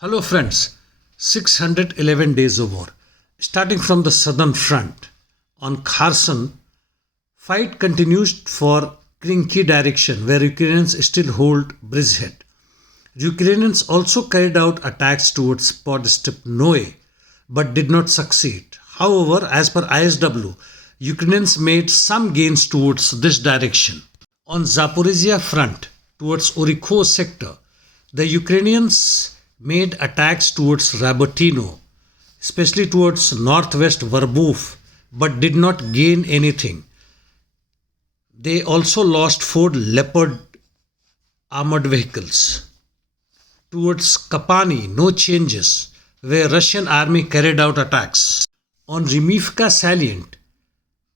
Hello friends, 611 days of war. Starting from the southern front, on Kherson, fight continues for Krinky direction where Ukrainians still hold bridgehead. Ukrainians also carried out attacks towards Podstepnoe but did not succeed. However, as per ISW, Ukrainians made some gains towards this direction. On Zaporizhia front, towards Orikho sector, the Ukrainians made attacks towards Rabotino, especially towards northwest Verbov, but did not gain anything. They also lost 4 Leopard armored vehicles. Towards Kapani, no changes, where Russian army carried out attacks. On Rimivka salient,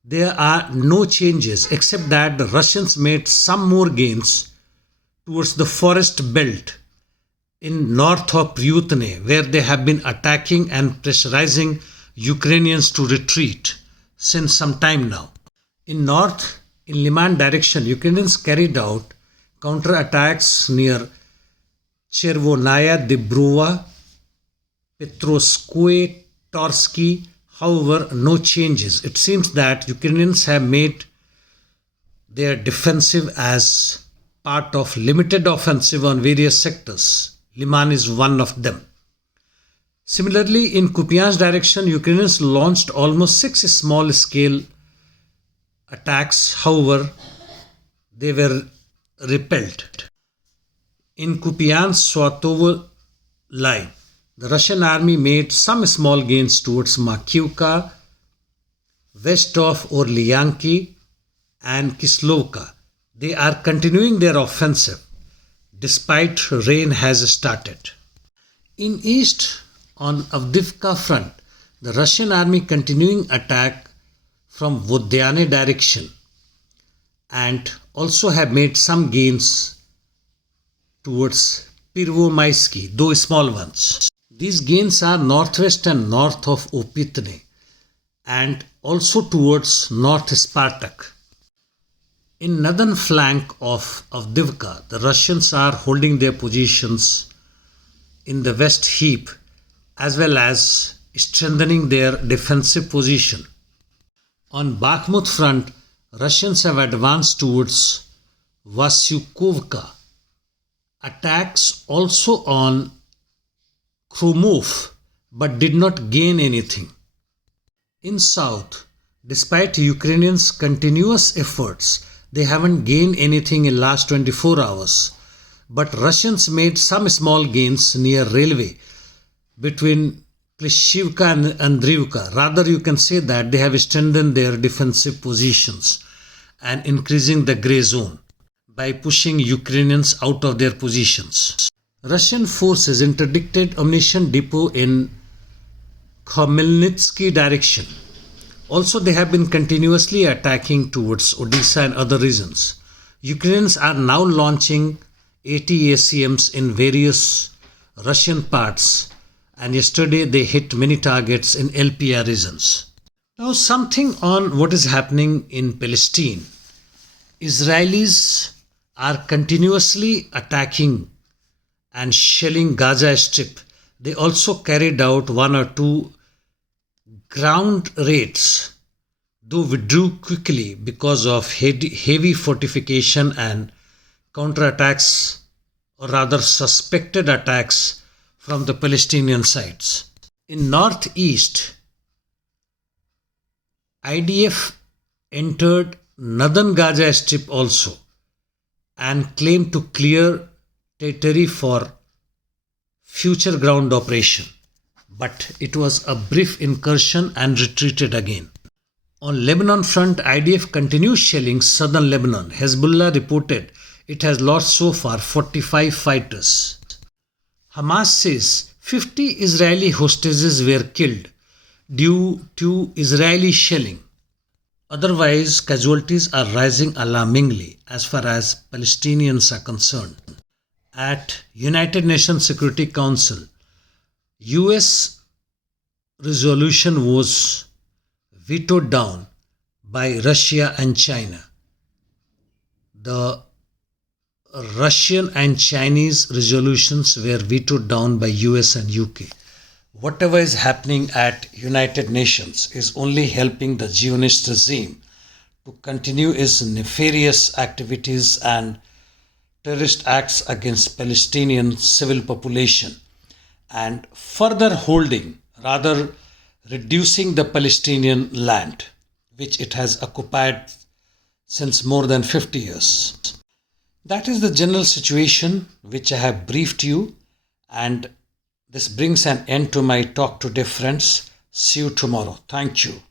there are no changes except that the Russians made some more gains towards the forest belt in north of Ryutne, where they have been attacking and pressurizing Ukrainians to retreat since some time now. In north, in Liman direction, Ukrainians carried out counter-attacks near Chervonaya Dibrova, Petroskoe, Torsky. However, no changes. It seems that Ukrainians have made their defensive as part of limited offensive on various sectors. Liman is one of them. Similarly, in Kupyansk direction, Ukrainians launched almost 6 small-scale attacks. However, they were repelled. In Kupyansk-Swatovo line, the Russian army made some small gains towards Makiivka, west of Orlyanki and Kislovka. They are continuing their offensive despite rain has started. In east, on Avdiivka front, the Russian army continuing attack from Vodyane direction and also have made some gains towards Pervomaisky, though small ones. These gains are northwest and north of Opitne and also towards North Spartak. In northern flank of Avdiivka, the Russians are holding their positions in the west heap as well as strengthening their defensive position. On Bakhmut front, Russians have advanced towards Vasyukovka. Attacks also on Krumov but did not gain anything. In south, despite Ukrainians' continuous efforts, they haven't gained anything in last 24 hours. But Russians made some small gains near railway between Klishivka and Andriivka. Rather, you can say that they have strengthened their defensive positions and increasing the grey zone by pushing Ukrainians out of their positions. Russian forces interdicted ammunition depot in Khmelnytsky direction. Also, they have been continuously attacking towards Odisha and other regions. Ukrainians are now launching AT-ACMs in various Russian parts, and yesterday they hit many targets in LPR regions. Now, something on what is happening in Palestine. Israelis are continuously attacking and shelling Gaza Strip. They also carried out 1 or 2 ground raids, though withdrew quickly because of heavy fortification and counterattacks, or rather suspected attacks from the Palestinian sides. In northeast, IDF entered northern Gaza Strip also and claimed to clear territory for future ground operation. But it was a brief incursion and retreated again. On Lebanon front, IDF continues shelling southern Lebanon. Hezbollah reported it has lost so far 45 fighters. Hamas says 50 Israeli hostages were killed due to Israeli shelling. Otherwise, casualties are rising alarmingly as far as Palestinians are concerned. At United Nations Security Council, US resolution was vetoed down by Russia and China. The Russian and Chinese resolutions were vetoed down by US and UK. Whatever is happening at United Nations is only helping the Zionist regime to continue its nefarious activities and terrorist acts against Palestinian civil population, and further holding, rather reducing the Palestinian land which it has occupied since more than 50 years. That is the general situation which I have briefed you, and this brings an end to my talk today, friends. See you tomorrow. Thank you.